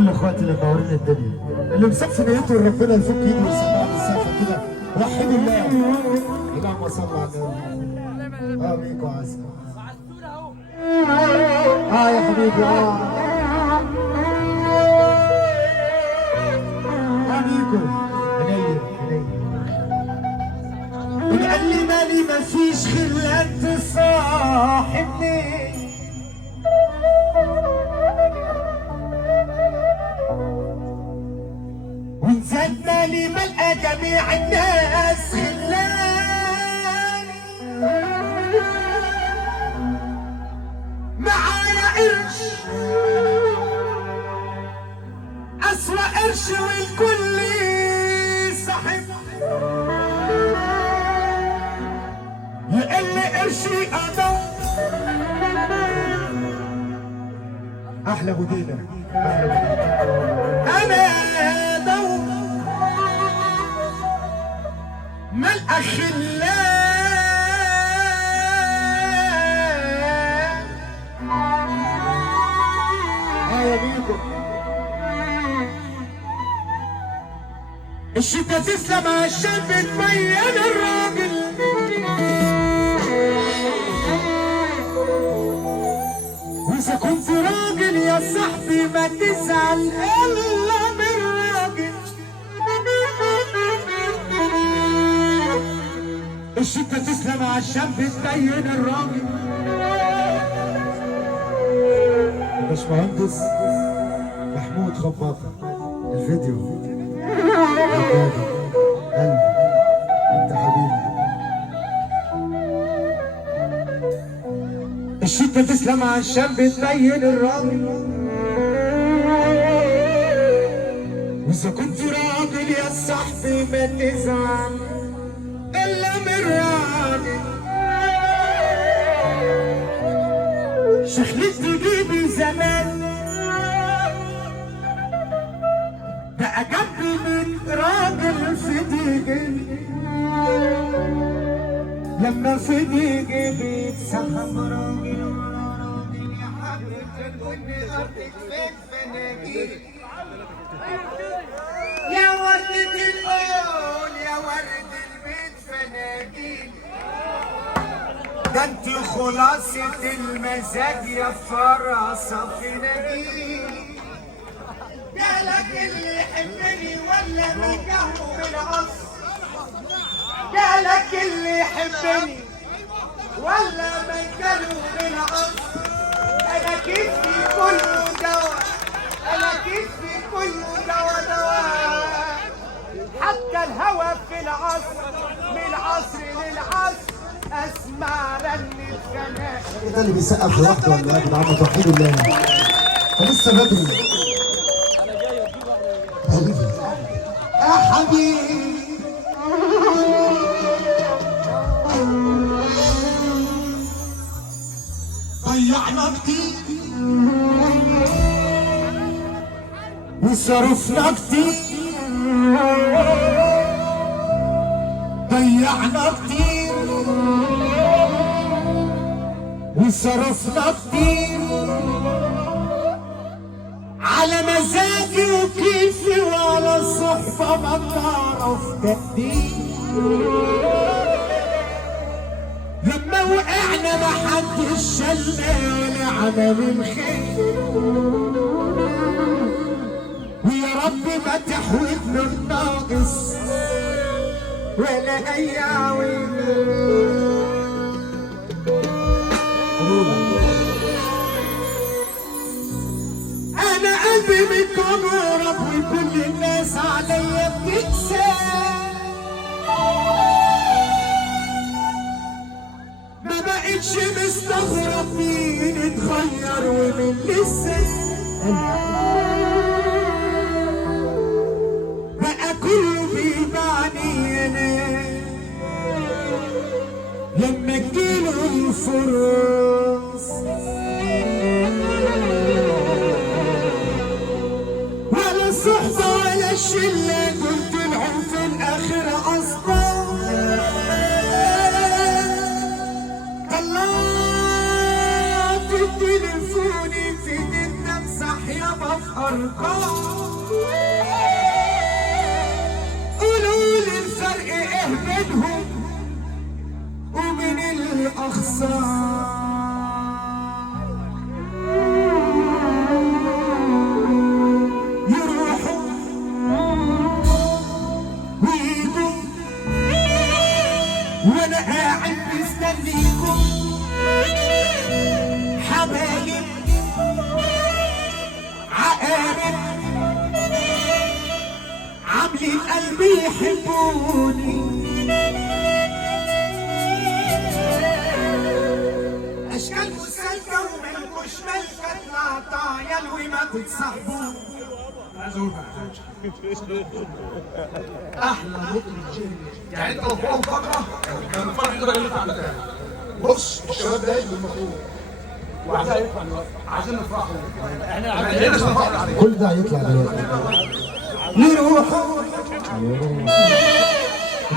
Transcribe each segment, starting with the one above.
كل اخواتي اللي منورين الدنيا، اللي مسكت نيته ربنا يفك ايده ويسمعنا بالسقف كده. وحدوا الله. اللهم صل على النبي. بيكو عسل. يا حبيبي بيكو هنية قال لي مالي مفيش خلة تصاحبني، وانزاد مالي ملقى جميع الناس خلاني، معايا قرش أسوأ قرش والكل صاحب، يقل قرشي أضل. أحلى بديلة أنا دور ملقى خلان. يا بيكم الشتا تسلم عشان بتبين الراجل، وإذا كنت راجل يا صاحبي ما تزعل إلا من راجل. الشتا تسلم عشان بتبين الراجل. باشمهندس محمود خباطة الفيديو قلبي انت حبيبي. الشتا تسلم عشان بتبين الراجل، وإذا كنت راجل يا صاحبي ما تزعل إلا من راجل. شخلت جيبي زمان بقى جنبي من راجل في ديجي، لما في ديجي بيتسحب راجل يا حبيبتي كني أرضك فين فناجيل، يا وردة القول يا ورد البيت فناجيل، ده انت خلاصة المزاج يا فرصة في نجيل. جالك اللي يحبني ولا ملكه بالعصر، جالك اللي يحبني ولا ملكه بالعصر. انا كتفي كله دواء، انا كتفي كله دواء، حتى الهوى في العصر من العصر للعصر اسمع رن الخناق. ده اللي بيسقف لوحده ولا يا جدعان؟ توحيدوا الله، لسه بدري. يا حبيبي ضيعنا كتير وصرفنا كتير، ضيعنا كتير وصرفنا كتير على مزاجي وكيفي وعلى الصحبة ما بتعرف تقدير. لما وقعنا محدش شلنا عمل الخير، ويا رب ما تحوجنا الناقص ولا أي عويل. أنا قلبي متجرب وكل الناس عليا بتنسى، ما بقتش مستغرب مين اتغير ومين لسه، بقى كله بيبعني أنا لما تجيله الفرص. الصحبة ولا الشلة دول طلعوا في الآخر أصلا. طلعت التليفون في ايدي امسح يابا في أرقام. الأخصار يروحوا ويجوا وانا قاعد مستنيكم حبايب عقارب عاملين قلبي يحبوني اشكالكوا سالكه ومالكوش مالكه تطلع عيال وما تتصاحبوا احلى مطرب جيل يعني انت لو فوق فقره كان الفرق يقدر يلف على تاني. بص الشباب ده يجوا المفروض وعايزين يطلع دلوقتي عايزين نفرحوا احنا كل ده هيطلع دلوقتي نروحوا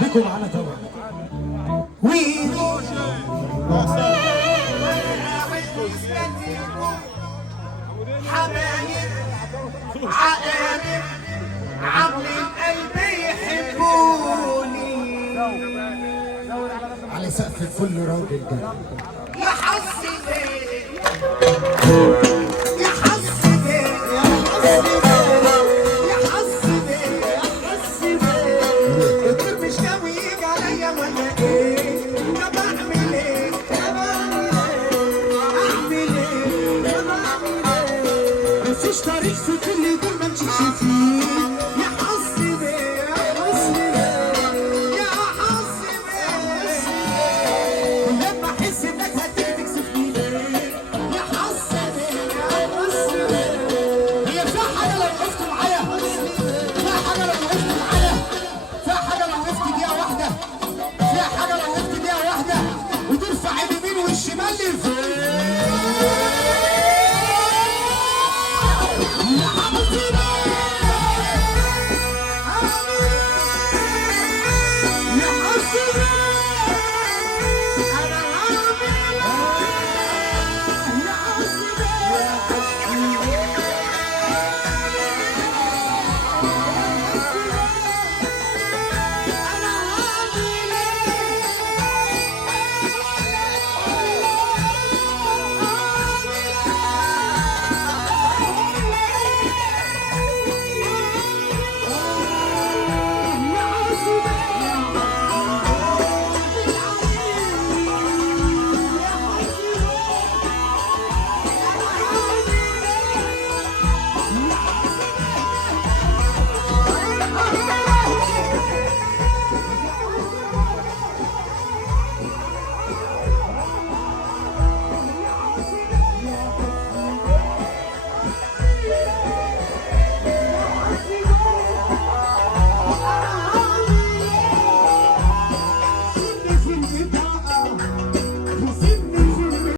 بيكم معانا طبعا ويجوا حبايب عقارب عاملين قلبي يحبوني على سقف الفل راجل جاي